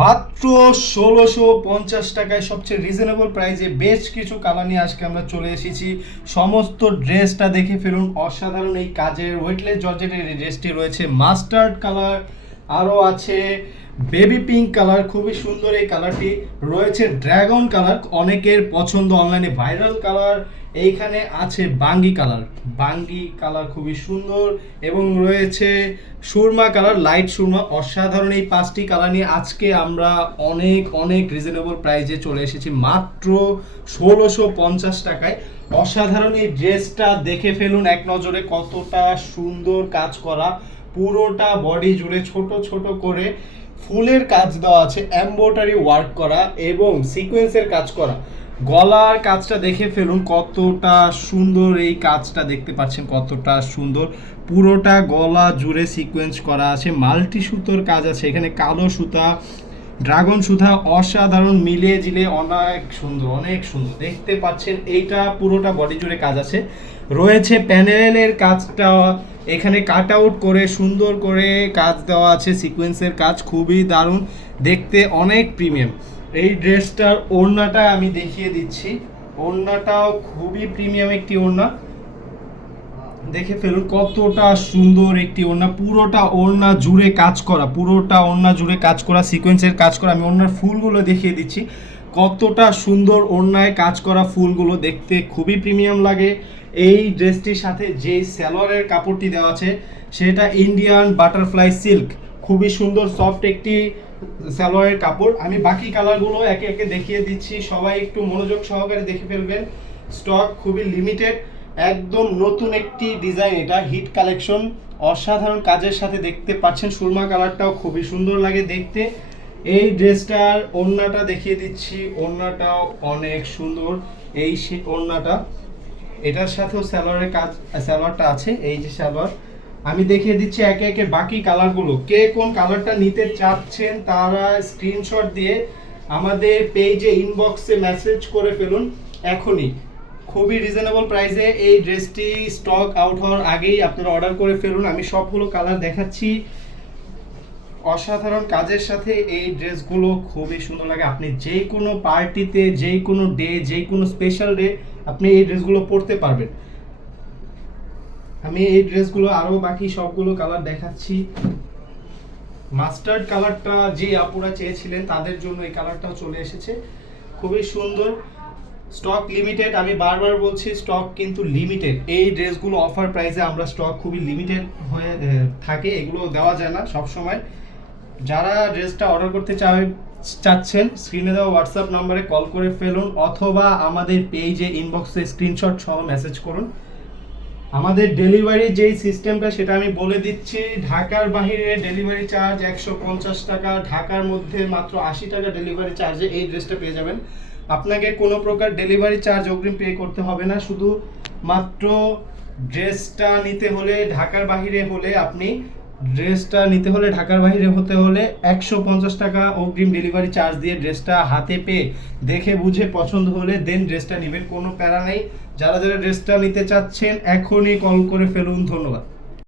মাত্র ষোলোশো পঞ্চাশ টাকায় সবচেয়ে রিজনেবল প্রাইসে বেশ কিছু কালার নিয়ে আজকে আমরা চলে এসেছি। সমস্ত ড্রেসটা দেখে ফেলুন। অসাধারণ এই কাজের ওয়েটলেস জর্জেটের এই ড্রেসটি রয়েছে। মাস্টার্ড কালার আরও আছে। বেবি পিঙ্ক কালার খুবই সুন্দর এই কালারটি রয়েছে ড্রাগন কালার অনেকের পছন্দ অনলাইনে ভাইরাল কালার এইখানে আছে বাঙ্গি কালার বাঙ্গি কালার খুবই সুন্দর এবং রয়েছে সুরমা কালার লাইট সুরমা। অসাধারণ এই পাঁচটি কালার নিয়ে আজকে আমরা অনেক অনেক রিজনেবল প্রাইজে চলে এসেছি মাত্র ষোলোশো পঞ্চাশ টাকায়। অসাধারণ এই ড্রেসটা দেখে ফেলুন এক নজরে কতটা সুন্দর কাজ করা। পুরোটা বডি জুড়ে ছোট ছোট করে ফুলের কাজ দেওয়া আছে এম্বোটারি ওয়ার্ক করা এবং সিকোয়েন্সের কাজ করা। গলার কাজটা দেখে ফেলুন, কতটা সুন্দর এই কাজটা দেখতে পাচ্ছেন, কতটা সুন্দর। পুরোটা গলা জুড়ে সিকোয়েন্স করা আছে মাল্টি সুতোর কাজ আছে, এখানে কালো সুতা ড্রাগন সুধা অসাধারণ মিলিয়ে জিলে অনেক সুন্দর অনেক সুন্দর। দেখতে পাচ্ছেন, এইটা পুরোটা বডি জুড়ে কাজ আছে। রয়েছে প্যানেলের কাজটা, এখানে কাট আউট করে, সুন্দর করে কাজ দেওয়া আছে সিকোয়েন্সের কাজ খুবই দারুণ, দেখতে অনেক প্রিমিয়াম এই ড্রেসটার ওড়নাটা আমি দেখিয়ে দিচ্ছি। ওড়নাটাও খুবই প্রিমিয়াম একটি ওড়না। দেখে ফেলুন কতটা সুন্দর একটি ওড়না, পুরোটা ওড়না জুড়ে কাজ করা, পুরোটা ওড়না জুড়ে কাজ করা সিকোয়েন্সের কাজ করা। আমি ওড়নার ফুলগুলো দেখিয়ে দিচ্ছি। কতটা সুন্দর ওড়নায় কাজ করা ফুলগুলো দেখতে, খুবই প্রিমিয়াম লাগে। এই ড্রেসটির সাথে যেই স্যালোয়ারের কাপড়টি দেওয়া আছে, সেটা ইন্ডিয়ান বাটারফ্লাই সিল্ক খুবই সুন্দর সফট একটি সালোয়ারের কাপড়। আমি বাকি কালারগুলো একে একে দেখিয়ে দিচ্ছি। সবাই একটু মনোযোগ সহকারে দেখে ফেলবেন। স্টক খুবই লিমিটেড একদম নতুন একটি ডিজাইন এটা হিট কালেকশন অসাধারণ কাজের সাথে দেখতে পাচ্ছেন সুরমা কালারটাও খুবই সুন্দর লাগে দেখতে। এই ড্রেসটার ওড়নাটা দেখিয়ে দিচ্ছি, ওড়নাটাও অনেক সুন্দর। এই ওড়নাটা, এটার সাথেও স্যালোয়ারের কাজ স্যালোয়ারটা আছে, এই যে স্যালোয়ার আমি দেখিয়ে দিচ্ছি একে একে বাকি কালারগুলো কে কোন কালারটা নিতে চাচ্ছেন তারা স্ক্রিনশট দিয়ে আমাদের পেজে ইনবক্সে মেসেজ করে ফেলুন, এখনই। খুবই রিজনেবল প্রাইসে এই ড্রেসটি স্টক আউট হওয়ার আগেই আপনারা অর্ডার করে ফেলুন। আমি সবগুলো কালার দেখাচ্ছি। অসাধারণ কাজের সাথে এই ড্রেসগুলো খুবই সুন্দর লাগে। আপনি যে কোনো পার্টিতে যে কোনো ডে যে কোনো স্পেশাল ডে আপনি এই ড্রেসগুলো পরতে পারবেন। আমি এই ড্রেসগুলো আরও বাকি সবগুলো কালার দেখাচ্ছি। মাস্টার্ড কালারটা যে আপুরা চেয়েছিলেন, তাদের জন্য এই কালারটাও চলে এসেছে। খুবই সুন্দর। স্টক লিমিটেড আমি বারবার বলছি স্টক কিন্তু লিমিটেড এই ড্রেসগুলো অফার প্রাইসে আমরা স্টক খুবই লিমিটেড হয়ে থাকে, এগুলো দেওয়া যায় না সব সময় যারা ড্রেসটা অর্ডার করতে চায় চাচ্ছেন স্ক্রিনে দেওয়া হোয়াটসঅ্যাপ নাম্বারে কল করে ফেলুন, অথবা আমাদের পেজে ইনবক্সে স্ক্রিনশট সহ মেসেজ করুন। আমাদের ডেলিভারি যেই সিস্টেমটা সেটা আমি বলে দিচ্ছি, ঢাকার বাইরে ডেলিভারি চার্জ একশো পঞ্চাশ টাকা, ঢাকার মধ্যে মাত্র আশি টাকা ডেলিভারি চার্জে এই ড্রেসটা পেয়ে যাবেন। আপনাকে কোনো প্রকার ডেলিভারি চার্জ অগ্রিম পে করতে হবে না। শুধু মাত্র ড্রেসটা নিতে হলে, ঢাকার বাহিরে হলে আপনি ড্রেসটা নিতে হলে, ঢাকার বাইরে হতে হলে একশো পঞ্চাশ টাকা অগ্রিম ডেলিভারি চার্জ দিয়ে ড্রেসটা হাতে পেয়ে, দেখে বুঝে পছন্দ হলে দেন ড্রেসটা নেবেন। কোনো প্যারা নেই। যারা যারা ড্রেসটা নিতে চাচ্ছেন, এখনই কল করে ফেলুন। ধন্যবাদ।